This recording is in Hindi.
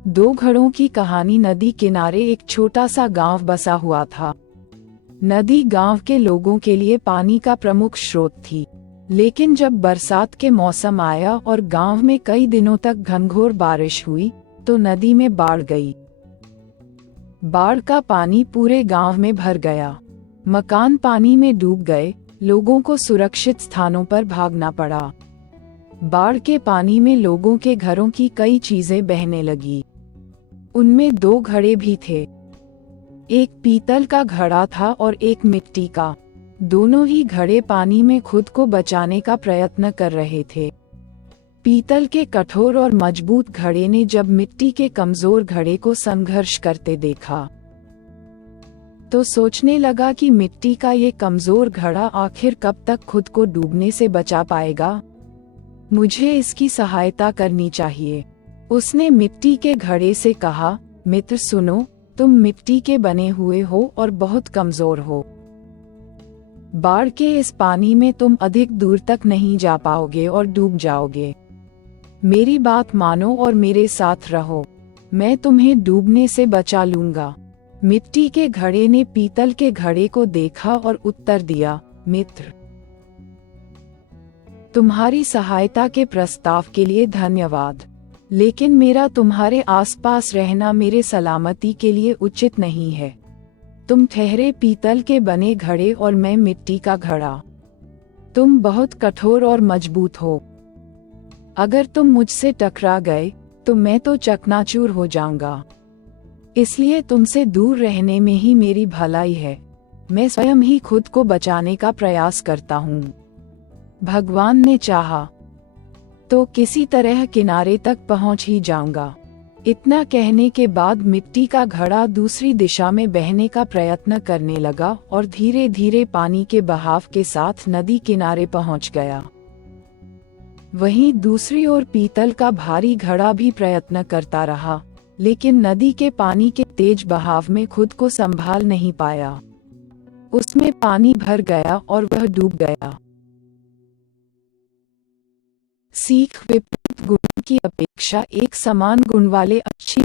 दो घड़ों की कहानी। नदी किनारे एक छोटा सा गांव बसा हुआ था। नदी गांव के लोगों के लिए पानी का प्रमुख स्रोत थी, लेकिन जब बरसात के मौसम आया और गांव में कई दिनों तक घनघोर बारिश हुई तो नदी में बाढ़ गई। बाढ़ का पानी पूरे गांव में भर गया। मकान पानी में डूब गए, लोगों को सुरक्षित स्थानों पर भागना पड़ा। बाढ़ के पानी में लोगों के घरों की कई चीजें बहने लगी। उनमें दो घड़े भी थे। एक पीतल का घड़ा था और एक मिट्टी का। दोनों ही घड़े पानी में खुद को बचाने का प्रयत्न कर रहे थे। पीतल के कठोर और मजबूत घड़े ने जब मिट्टी के कमजोर घड़े को संघर्ष करते देखा तो सोचने लगा कि मिट्टी का ये कमजोर घड़ा आखिर कब तक खुद को डूबने से बचा पाएगा। मुझे इसकी सहायता करनी चाहिए। उसने मिट्टी के घड़े से कहा, मित्र सुनो, तुम मिट्टी के बने हुए हो और बहुत कमजोर हो। बाढ़ के इस पानी में तुम अधिक दूर तक नहीं जा पाओगे और डूब जाओगे। मेरी बात मानो और मेरे साथ रहो, मैं तुम्हें डूबने से बचा लूंगा। मिट्टी के घड़े ने पीतल के घड़े को देखा और उत्तर दिया, मित्र, तुम्हारी सहायता के प्रस्ताव के लिए धन्यवाद, लेकिन मेरा तुम्हारे आसपास रहना मेरे सलामती के लिए उचित नहीं है। तुम ठहरे पीतल के बने घड़े और मैं मिट्टी का घड़ा। तुम बहुत कठोर और मजबूत हो। अगर तुम मुझसे टकरा गए तो मैं तो चकनाचूर हो जाऊंगा। इसलिए तुमसे दूर रहने में ही मेरी भलाई है। मैं स्वयं ही खुद को बचाने का प्रयास करता हूँ। भगवान ने चाहा तो किसी तरह किनारे तक पहुँच ही जाऊंगा। इतना कहने के बाद मिट्टी का घड़ा दूसरी दिशा में बहने का प्रयत्न करने लगा और धीरे धीरे पानी के बहाव के साथ नदी किनारे पहुंच गया। वहीं दूसरी ओर पीतल का भारी घड़ा भी प्रयत्न करता रहा, लेकिन नदी के पानी के तेज बहाव में खुद को संभाल नहीं पाया। उसमें पानी भर गया और वह डूब गया। सीख: विपरीत गुण की अपेक्षा एक समान गुण वाले अच्छी